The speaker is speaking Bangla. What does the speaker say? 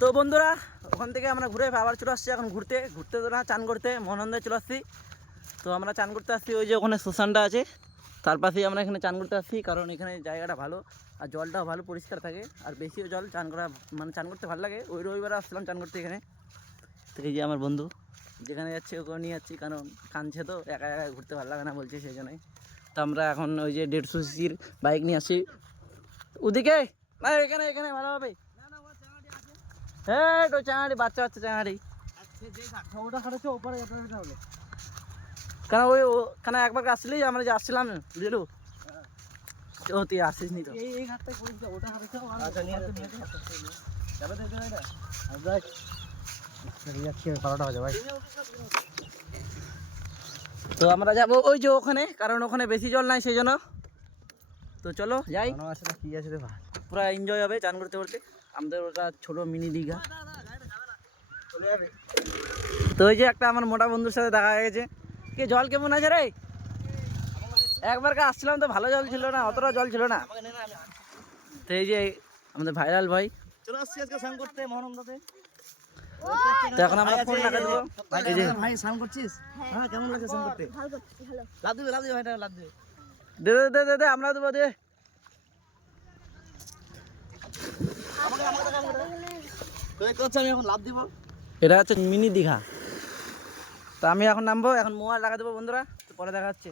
তো বন্ধুরা ওখান থেকে আমরা ঘুরে আবার চলে আসছি এখন ঘুরতে ঘুরতে তো না চান করতে মহানন্দায় চলে আসছি। তো আমরা চান করতে আসছি ওই যে ওখানে শ্মশানটা আছে তার পাশেই আমরা এখানে চান করতে আসছি, কারণ এখানে জায়গাটা ভালো আর জলটাও ভালো পরিষ্কার থাকে আর বেশিও জল চান করা মানে চান করতে ভালো লাগে। ওই রবিবারে আসছিলাম চান করতে এখানে। তো এই যে আমার বন্ধু যেখানে যাচ্ছে ওখানে নিয়ে যাচ্ছি, কারণ কাঁদছে তো একা একা ঘুরতে ভালো লাগে না বলছে সেই জন্যই। তো আমরা এখন ওই যে 150 সিসির বাইক নিয়ে আসি ওদিকে না এখানে এখানে ভালো হবে। হ্যাঁ তো চাঙাড়ি বাচ্চা বাচ্চা চাঙাড়ি কেন ওই কেন একবার আসলেই আমরা যে আসছিলাম বুঝলো ও তুই আসিস নি তো তো আমরা যাবো ওই যে ওখানে, কারণ ওখানে বেশি জল নাই সেই জন্য। তো চলো যাই, কি আছে রে ভাই, পুরো এনজয় হবে চান করতে করতে। আমাদের ওটা ছোট মিনি দীঘা। তো ওই যে একটা আমার মোটা বন্ধুর সাথে দেখা গেছে। কি জল কেমন আছে রে? একবার আসছিলাম তো ভালো জল ছিল না, অতটা জল ছিল না। তো এই যে আমাদের ভাইরাল ভাই চলে আসছি আজকে স্নান করতে মহানন্দাতে। তো এখন আমরা ফোন রাখা দেবো। এই যে ভাই স্নান করছিস? হ্যাঁ, কেমন লাগছে স্নান করতে? লাভ দিবে ভাইটা লাভ দিবে। দে দে দে দে দে আমরা দেবো দে। আমি এখন লাভ দিব। এটা হচ্ছে মিনি দীঘা। তো আমি এখন নামবো, এখন মোবাইল রাখা দেবো বন্ধুরা, তো পরে দেখা যাচ্ছে।